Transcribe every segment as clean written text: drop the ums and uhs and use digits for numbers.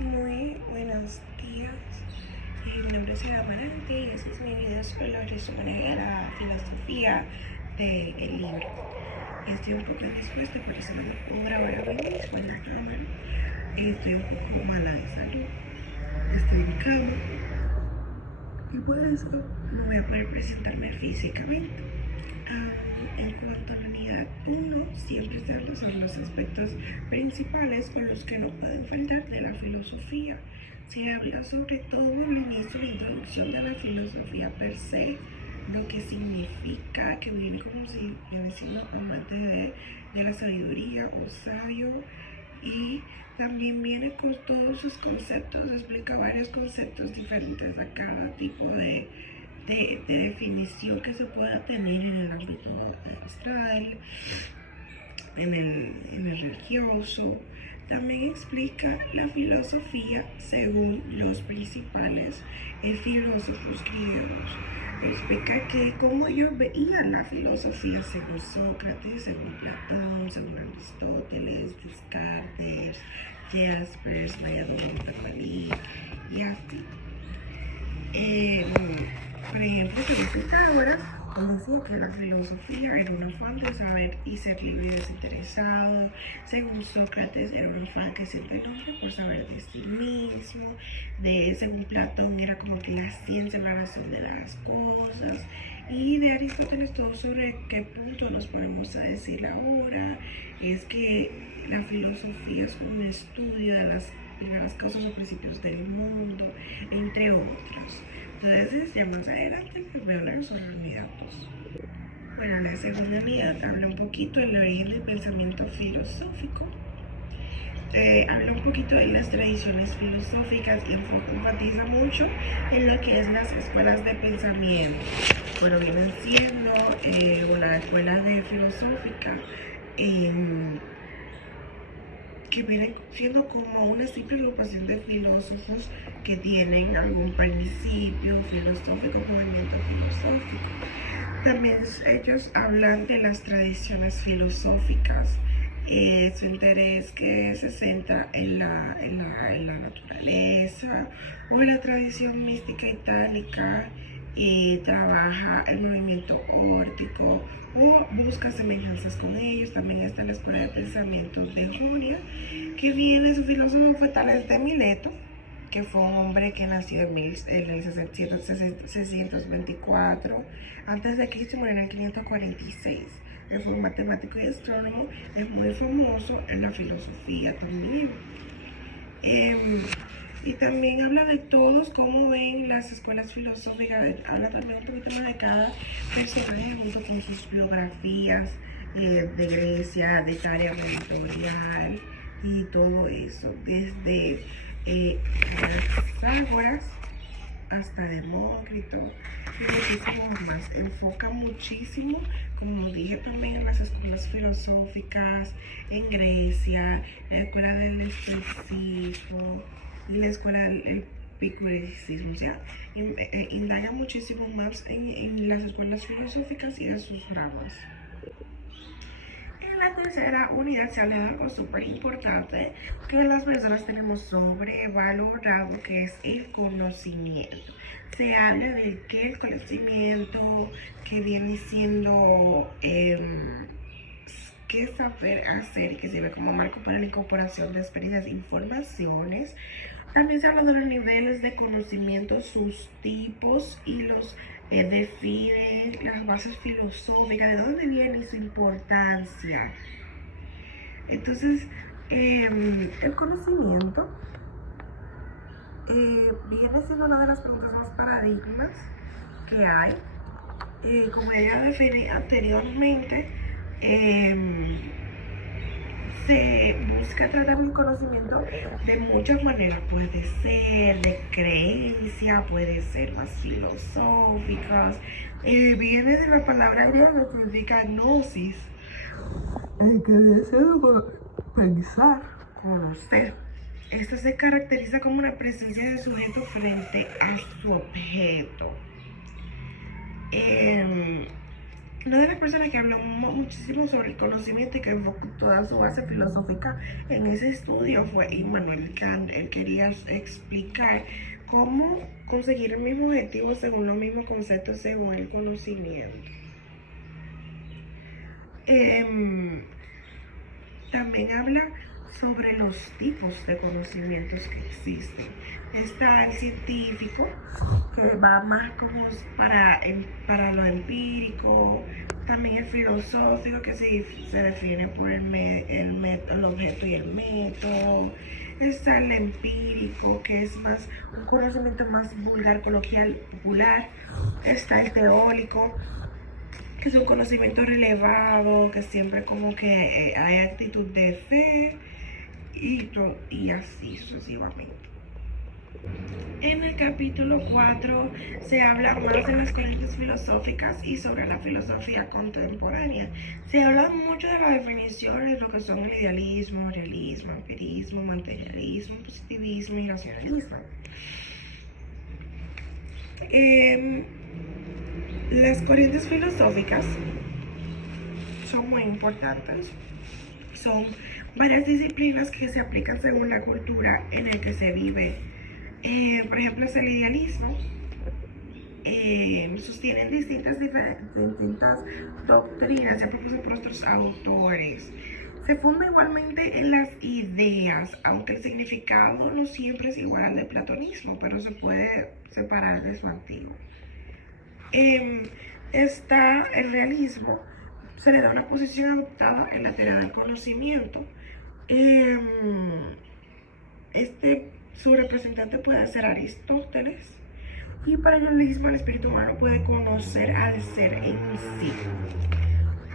Muy buenos días. Mi nombre es Eva Amarante y este es mi video sobre los resúmenes de la filosofía del libro. Estoy un poco indispuesta, por eso no me puedo grabar ahora mismo en la cámara. Estoy un poco mala de salud. Estoy en cama. Y por eso no voy a poder presentarme físicamente. En cuanto a la unidad 1, siempre se habla sobre los aspectos principales con los que no pueden faltar de la filosofía. Se habla sobre todo el inicio e introducción de la filosofía per se, lo que significa que viene como si viene siendo amante de la sabiduría o sabio, y también viene con todos sus conceptos, explica varios conceptos diferentes a cada tipo de definición que se pueda tener en el ámbito astral, en el religioso. También explica la filosofía según los principales filósofos griegos. Explica que cómo ellos veían la filosofía según Sócrates, según Platón, según Aristóteles, Descartes, Jaspers, Mayadón, Tabalí y así. Por ejemplo, que los Pitágoras decía que la filosofía era un afán de saber y ser libre y desinteresado. Según Sócrates, era un afán que siente el hombre por saber de sí mismo. Según Platón, era como que la ciencia, la razón de las cosas. Y de Aristóteles, todo sobre qué punto nos ponemos a decir ahora es que la filosofía es un estudio de las causas o principios del mundo, entre otros. Entonces, ya más adelante les voy a hablar sobre la unidad 2. Bueno, la segunda unidad habla un poquito del origen del pensamiento filosófico. Habla un poquito de las tradiciones filosóficas y enfatiza mucho en lo que es las escuelas de pensamiento. Bueno, vienen siendo una escuela de filosófica que viene siendo como una simple agrupación de filósofos que tienen algún principio filosófico, movimiento filosófico. También ellos hablan de las tradiciones filosóficas, su interés que se centra en la naturaleza o en la tradición mística itálica, y trabaja el movimiento órtico o busca semejanzas con ellos. También está la escuela de pensamientos de Jonia, que viene, su filósofo fue Tales de Mileto, que fue un hombre que nació en el 624 antes de Cristo y murió en el 546. Él fue un matemático y astrónomo, es muy famoso en la filosofía también. Y también habla de todos, cómo ven las escuelas filosóficas, habla también un poquito más de cada personaje junto con sus biografías de Grecia, de Italia Meridional y todo eso, desde Pitágoras hasta Demócrito y muchísimos más. Enfoca muchísimo, como dije, también en las escuelas filosóficas en Grecia, la escuela del estoicismo y la escuela del epicureísmo. O sea, indaga muchísimo más en las escuelas filosóficas y en sus ramas. En la tercera unidad se habla de algo súper importante que las personas tenemos sobrevalorado, que es el conocimiento. Se habla de que el conocimiento que viene siendo qué saber hacer y que sirve como marco para la incorporación de experiencias e informaciones. También se habla de los niveles de conocimiento, sus tipos y los define las bases filosóficas, de dónde viene y su importancia. Entonces, el conocimiento viene siendo una de las preguntas más paradigmas que hay. Como ya definí anteriormente, se busca tratar el conocimiento de muchas maneras. Puede ser de creencia, puede ser más filosóficas. Viene de la palabra griega que significa gnosis, que desea pensar, conocer. Esto se caracteriza como una presencia del sujeto frente a su objeto. una de las personas que habló muchísimo sobre el conocimiento y que enfocó toda su base filosófica en ese estudio fue Immanuel Kant. Él quería explicar cómo conseguir el mismo objetivo según los mismos conceptos, según el conocimiento. También habla sobre los tipos de conocimientos que existen. Está el científico, que va más como para lo empírico. También el filosófico, que se define por el objeto y el método. Está el empírico, que es más un conocimiento más vulgar, coloquial, popular. Está el teórico, que es un conocimiento relevado, que siempre como que hay actitud de fe y así sucesivamente. En el capítulo 4 se habla más de las corrientes filosóficas y sobre la filosofía contemporánea. Se habla mucho de las definiciones, lo que son el idealismo, realismo, empirismo, materialismo, positivismo y racionalismo. Las corrientes filosóficas son muy importantes. Son varias disciplinas que se aplican según la cultura en la que se vive. Por ejemplo, es el idealismo. Sostienen distintas doctrinas, ya propuestas por otros autores. Se funda igualmente en las ideas, aunque el significado no siempre es igual al del platonismo, pero se puede separar de su antiguo. Está el realismo, se le da una posición adoptada en la teoría del conocimiento. Su representante puede ser Aristóteles, y para el realismo el espíritu humano puede conocer al ser en sí.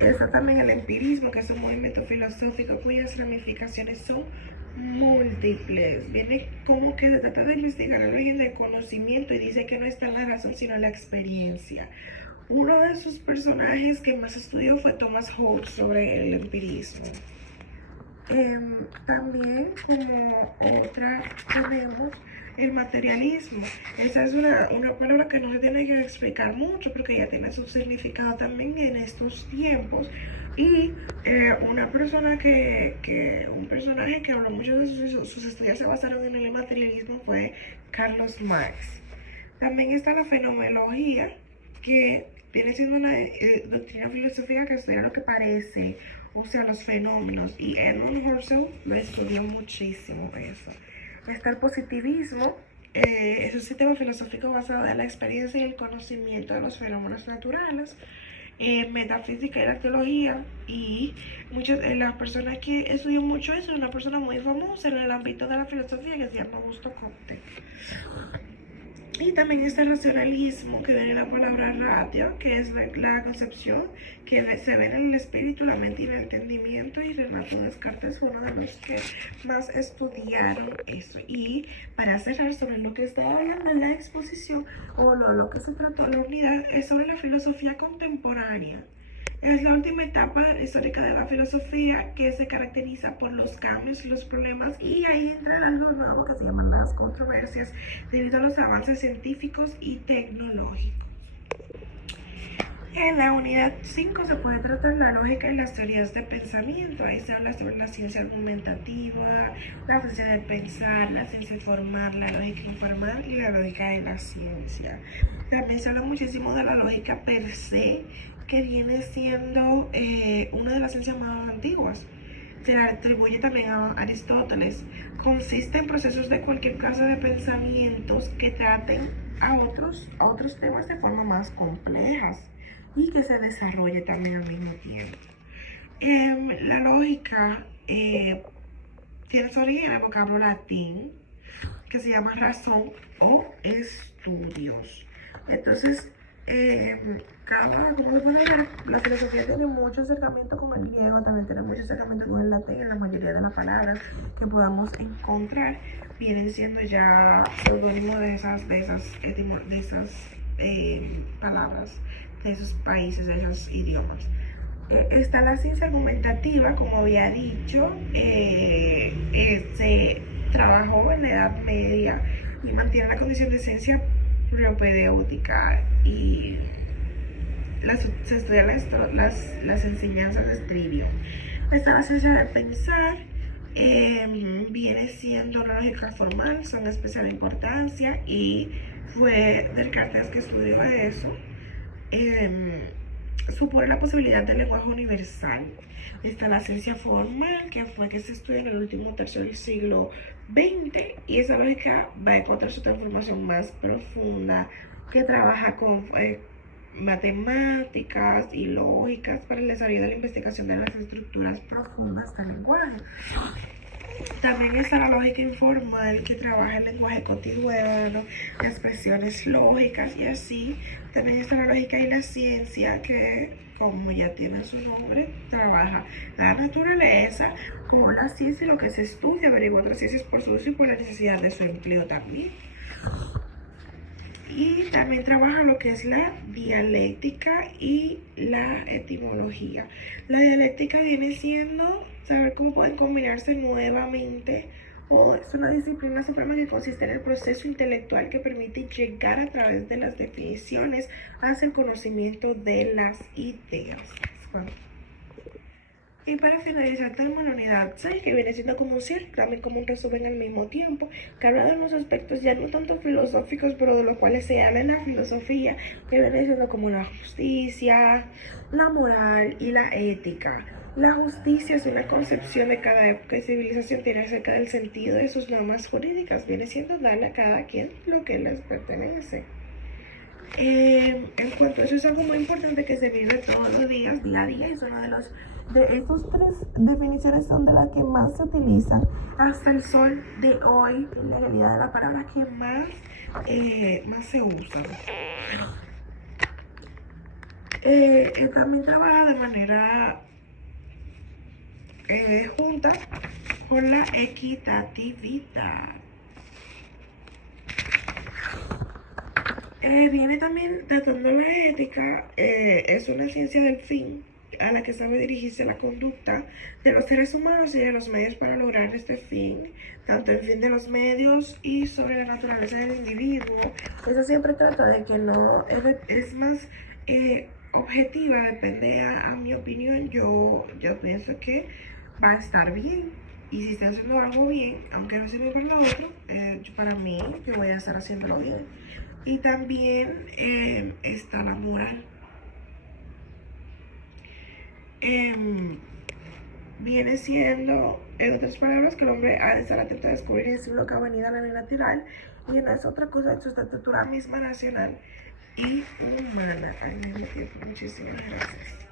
Está también el empirismo, que es un movimiento filosófico cuyas ramificaciones son múltiples. Viene como que se trata de investigar el origen del conocimiento y dice que no está en la razón sino en la experiencia. Uno de sus personajes que más estudió fue Thomas Hobbes sobre el empirismo. También como otra tenemos el materialismo. Esa es una palabra que no se tiene que explicar mucho porque ya tiene su significado también en estos tiempos. Y un personaje que habló mucho de sus estudios se basaron en el materialismo fue Carlos Marx. También está la fenomenología, que viene siendo una doctrina filosófica que estudia lo que parece, o sea, los fenómenos, y Edmund Husserl lo estudió muchísimo eso. Está el positivismo, es un sistema filosófico basado en la experiencia y el conocimiento de los fenómenos naturales. Metafísica y la teología, y las personas que estudian mucho eso, una persona muy famosa en el ámbito de la filosofía que se llama Augusto Comte. Y también está el racionalismo, que viene de la palabra ratio, que es la concepción que se ve en el espíritu, la mente y el entendimiento, y Renato Descartes fue uno de los que más estudiaron eso. Y para cerrar sobre lo que estaba hablando en la exposición, o lo que se trató la unidad, es sobre la filosofía contemporánea. Es la última etapa histórica de la filosofía que se caracteriza por los cambios, los problemas, y ahí entra algo nuevo que se llaman las controversias debido a los avances científicos y tecnológicos. En la unidad 5 se puede tratar la lógica y las teorías de pensamiento. Ahí se habla sobre la ciencia argumentativa, la ciencia de pensar, la ciencia de formar, la lógica informal y la lógica de la ciencia. También se habla muchísimo de la lógica per se, que viene siendo una de las ciencias más antiguas. Se le atribuye también a Aristóteles. Consiste en procesos de cualquier clase de pensamientos que traten a otros temas de forma más complejas y que se desarrolle también al mismo tiempo. La lógica tiene su origen en el vocablo latín, que se llama razón o estudios. Entonces, como se puede ver, la filosofía tiene mucho acercamiento con el griego, también tiene mucho acercamiento con el latín. La mayoría de las palabras que podamos encontrar vienen siendo ya seudónimos de esas palabras, de esos países, de esos idiomas. Está la ciencia argumentativa, como había dicho, se trabajó en la Edad Media y mantiene la condición de ciencia propedéutica, y se estudian las enseñanzas de Trivium. Está la ciencia del pensar, viene siendo la lógica formal, son de especial importancia y fue Descartes que estudió eso. Supone la posibilidad del lenguaje universal. Está la ciencia formal, que fue que se estudió en el último tercio del siglo XX, y esa lógica va a encontrar su transformación más profunda, que trabaja con matemáticas y lógicas para el desarrollo de la investigación de las estructuras profundas del lenguaje. También está la lógica informal, que trabaja el lenguaje cotidiano, las expresiones lógicas y así. También está la lógica y la ciencia, que, como ya tiene su nombre, trabaja la naturaleza con la ciencia y lo que se estudia, averigua otras ciencias por su uso y por la necesidad de su empleo también. Y también trabaja lo que es la dialéctica y la etimología. La dialéctica viene siendo saber cómo pueden combinarse nuevamente, o es una disciplina suprema que consiste en el proceso intelectual que permite llegar a través de las definiciones hacia el conocimiento de las ideas. Bueno. Y para finalizar tenemos la unidad 6, que viene siendo como un cierre, también como un resumen al mismo tiempo, que habla de unos aspectos ya no tanto filosóficos, pero de los cuales se habla en la filosofía, que viene siendo como la justicia, la moral y la ética. La justicia es una concepción de cada época y civilización tiene acerca del sentido de sus normas jurídicas, viene siendo darle a cada quien lo que les pertenece. En cuanto a eso, es algo muy importante que se vive todos los días, día a día, y es uno de esas tres definiciones son de las que más se utilizan hasta el sol de hoy, en la realidad de la palabra que más se usa. También trabaja de manera junta con la equitatividad. Viene también tratando la ética, es una ciencia del fin a la que sabe dirigirse la conducta de los seres humanos y de los medios para lograr este fin, tanto el fin de los medios y sobre la naturaleza del individuo. Eso siempre trata de que no es más objetiva, depende a mi opinión. Yo pienso que va a estar bien. Y si estoy haciendo algo bien, aunque no sirva para lo otro, para mí, que voy a estar haciéndolo bien. Y también está la moral. Viene siendo, en otras palabras, que el hombre ha de estar atento a descubrir en sí lo que ha venido a la ley natural, y no es otra cosa en su estructura misma nacional y humana. Al mismo tiempo, muchísimas gracias.